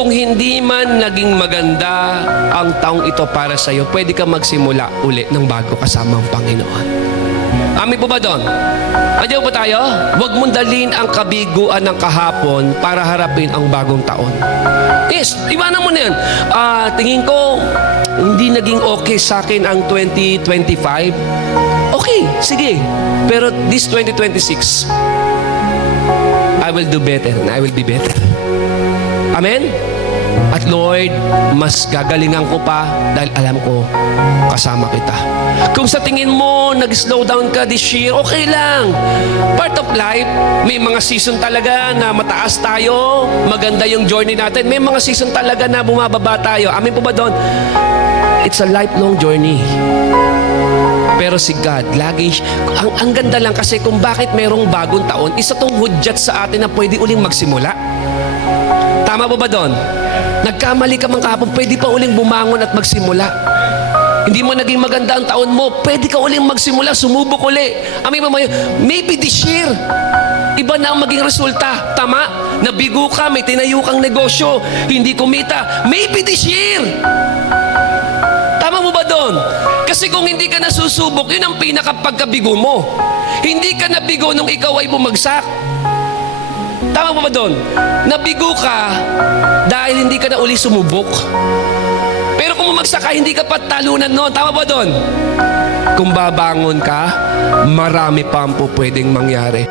Kung hindi man naging maganda ang taong ito para sa iyo, pwede ka magsimula uli ng bago kasama ang Panginoon. Amin po ba doon? Andiyan po tayo? Huwag mong dalhin ang kabiguan ng kahapon para harapin ang bagong taon. Yes, iwanan mo na yan. Tingin ko, hindi naging okay sa akin ang 2025. Okay, sige. Pero this 2026, I will do better and I will be better. Amen? At Lord, mas gagalingan ko pa dahil alam ko kasama kita. Kung sa tingin mo nag-slow down ka this year, okay lang. Part of life, may mga season talaga na mataas tayo, maganda yung journey natin. May mga season talaga na bumababa tayo. Amin po ba doon? It's a lifelong journey. Pero si God, lagi, ang ganda lang kasi kung bakit mayroong bagong taon, isa tong hudyat sa atin na pwede uling magsimula. Tama po ba doon? Nagkamali ka man kahapon, pwede pa uling bumangon at magsimula. Hindi mo naging maganda ang taon mo, pwede ka uling magsimula, sumubok uli. Maybe this year, iba na ang maging resulta. Tama? Nabigo ka, may tinayo kang negosyo, hindi kumita. Maybe this year. Tama mo ba doon? Kasi kung hindi ka nasusubok, yun ang pinakapagkabigo mo. Hindi ka nabigo nung ikaw ay bumagsak. Tama mo ba doon? Nabigo ka dahil hindi ka na uli sumubok. Pero kung bumagsak ka, hindi ka pa talunan noon. Tama ba doon? Kung babangon ka, marami pa ang pwedeng mangyari.